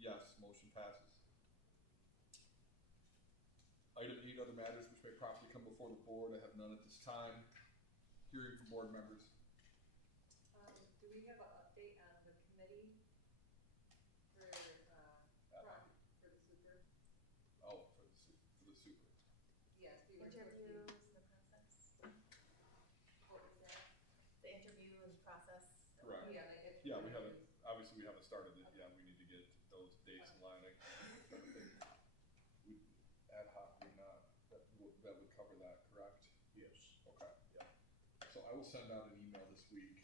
Yes, motion passes. Item 8, other matters which may properly come before the board. I have none at this time. Hearing from board members. Do we have an update on the committee for the super? Oh, for the super. Yes, we were. Interviews and the process. What was that? The interview and process. Correct. Yeah, Yeah, we haven't, obviously we haven't started it. Yeah, we need to get those dates in line. I think we ad hoc would not, that would cover that, correct? Yes. Okay, yeah. So I will send out an email this week.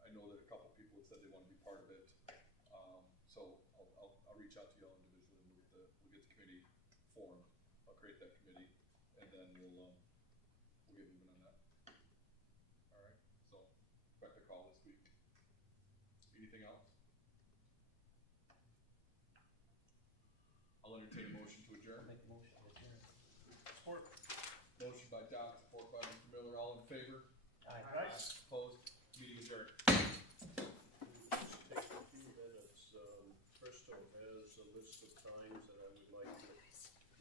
I know that a couple people have said they want to be part of it. So I'll reach out to y'all individually and we'll get the committee formed. I'll create that committee and then we'll get moving on that. All right, so expect a call this week. Anything else? I'll entertain a motion to adjourn. Make a motion to adjourn. Support. Motion by Doc, support by Mr. Miller. All in favor? Aye. Opposed? Meeting adjourned. Just take a few minutes. Crystal has a list of times that I would like to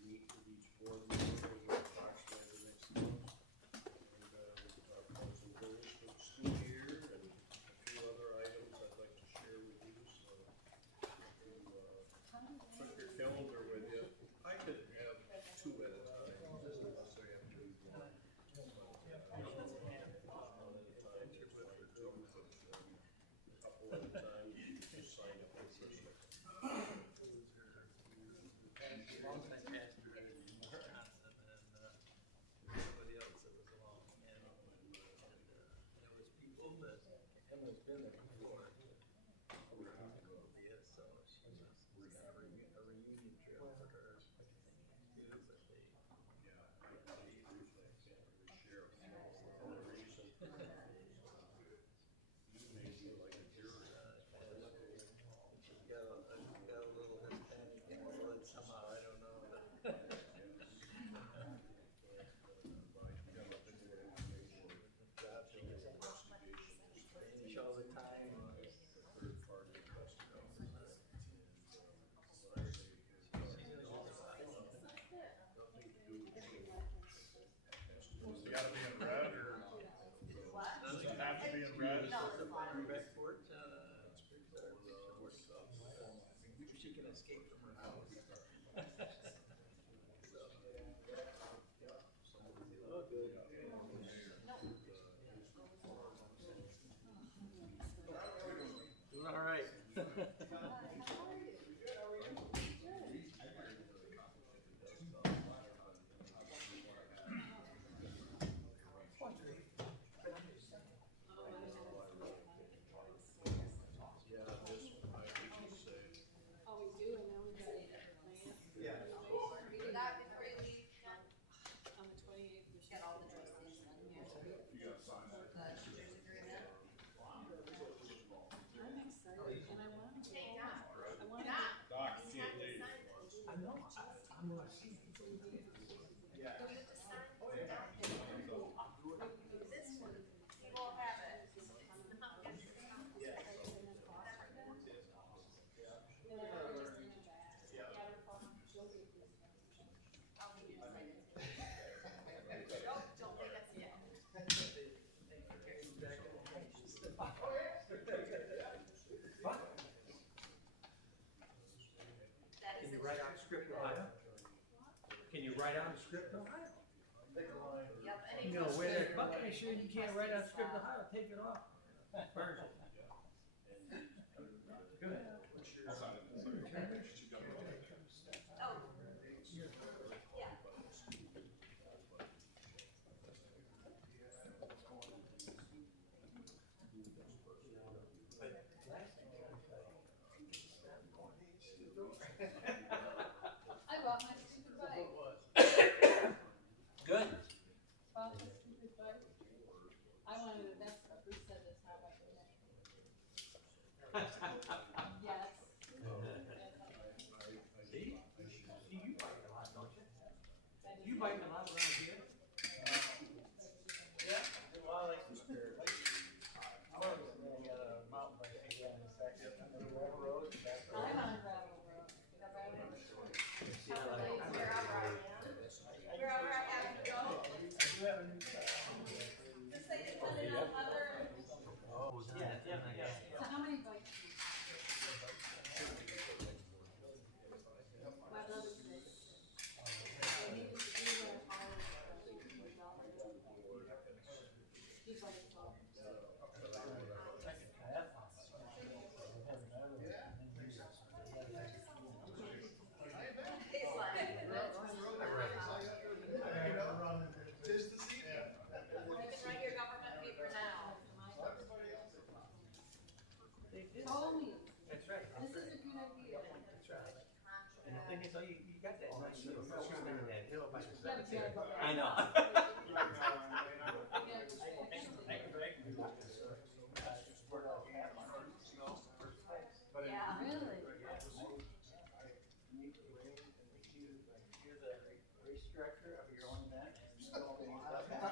meet with each board member in approximately the next month. And we can talk about some goals for the school year and a few other items I'd like to share with you. So if you put your calendar with you, I could have 2 at a time. Doesn't necessarily have to be 1. One at a time. You're good for 2, but a couple at a time. You can just sign up for Crystal. Long time pastor, more constant than somebody else that was along, and there was people that Emma's been there before. Yes, so she was a reunion trip for her. But they, Yeah, I usually can't really share for no reason. You may be like a jury. she's got a little Hispanic in her blood somehow, I don't know. Job she gets Spanish all the time. You gotta be in red or does it have to be in red? Backport, she can escape from her house. This one, he won't have it. Nope, don't leave us yet. That Can is you a write out a script in Ohio? Can you write out a script in Ohio? Yep, You know, where that bucket is sure you can't write out a script in Ohio, take it off. Burn it. Good. I'll sign it. Oh. Yeah. I bought my stupid bike. Good. Bought my stupid bike. I wanted a Vespa. Bruce said that's not what we had. Yes. See? See, you bike a lot, don't you? You bike a lot around here? Yeah, well, like, I was running a mountain bike again, in fact, on the gravel road, and back road. I'm on gravel road. Wherever I am. Wherever I have to go. You have a new car. Just say you put it on leather and Oh, yeah. So how many bikes do you have? My brother says. They need to do what all of He's like, well. it's like, Tis the season. I can write your government paper now. Told me, That's right. this is a good idea. That's right. And the thing is, oh, you got that nice little house on that hill by the Yeah, cemetery. yeah. I know. Yeah. Really? You're the race director of your own event, and you don't think about that.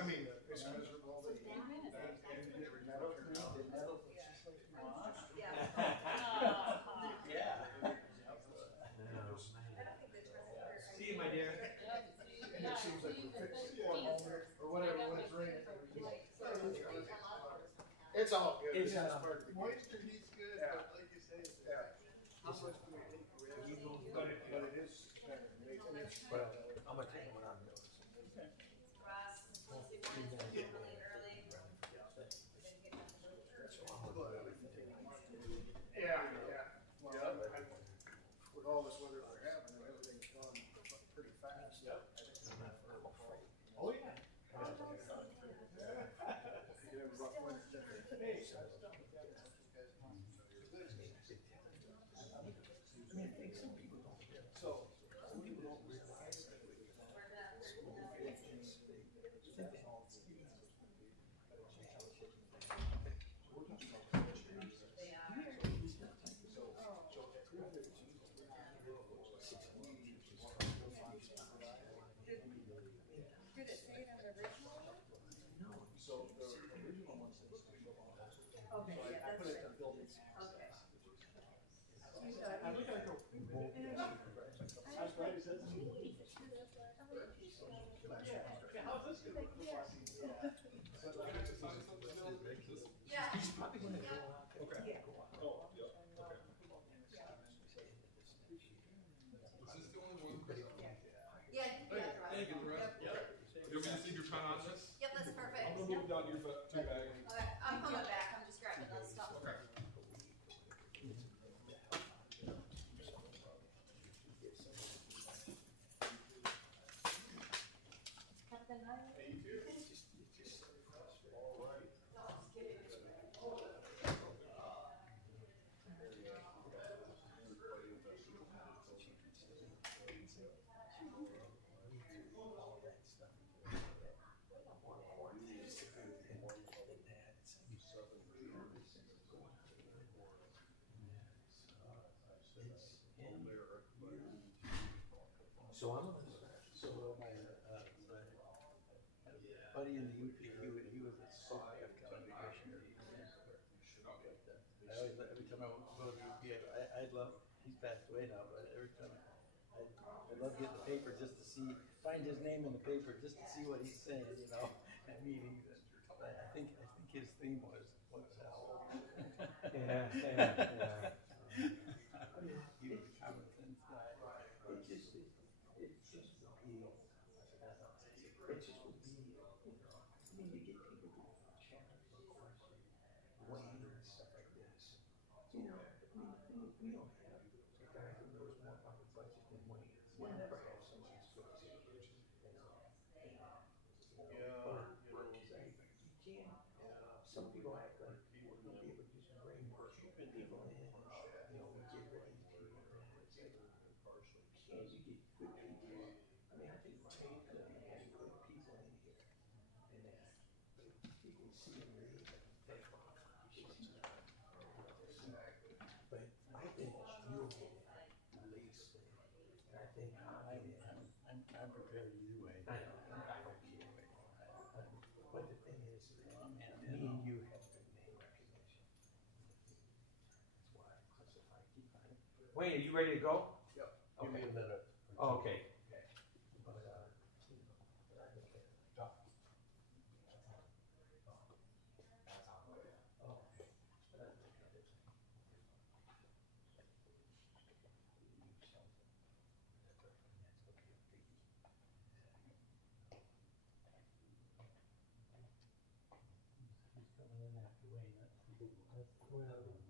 I mean, it's miserable. So 10 minutes. And you get medals for me, the medals that she's supposed to want. Yeah. Yeah. I don't think they trust her. See you, my dear. And it seems like we're fixing or whatever when it's raining. It's all good. It's It's all part of the game. Moisture heat's good, but like you say, it's, how much do we take away? But it is kind of amazing. It's, Well, I'm gonna take one out of yours. Ross, once they wanted to get really early. Then get nothing to yeah, yeah. Well, with all this weather we're having, everything's gone pretty fast. Yep. Oh, yeah. You have a rough winter. Hey, I mean, I think some people don't get it. So, some people don't realize that we school changes, they think they all see it. We're talking about culture. They are. Did it say it on the original one? So the original one says special office. Okay, yeah, I put that's it right. to building. Okay. I look at it, go, I'm glad he said that. Yeah, how's this gonna work? Yeah. He's probably gonna go out there. Okay. Go out. Oh, yep, okay. Is this the only one? Yeah, yeah. Thank you, Russ. Yep. You want me to see your pen on this? Yep, that's perfect. I'm gonna move it down to your bag. Okay, I'm coming back, I'm just grabbing that stuff. Okay. Captain High. Hey, you too. All right. So my buddy in the UP, he was a Saw county commissioner. But I always, every time I go to the UP, I'd love, he's passed away now, but every time I love getting the paper just to see, find his name in the paper just to see what he's saying, you know, at meetings. I think his theme was hell. Yeah. He was a common sense guy. It just would be, you get people to challenge the question, weighing and stuff like this. We don't have a guy who knows more about the budget than Wayne. We'll never have someone as good as he is. You can't. Some people act like we're gonna be able to do some brainwashing people in. We get rid of these people. It's like, can't you get good people? I mean, I think Wayne could have had good people in here. And people see and read and think, but I think you'll get at least. And I think I'm prepared either way. I don't care. But the thing is, me and you have good name recognition. That's why, because if I keep on. Wayne, are you ready to go? Yep. Okay. Give me a minute. Oh, okay. But, He's coming in after Wayne. That's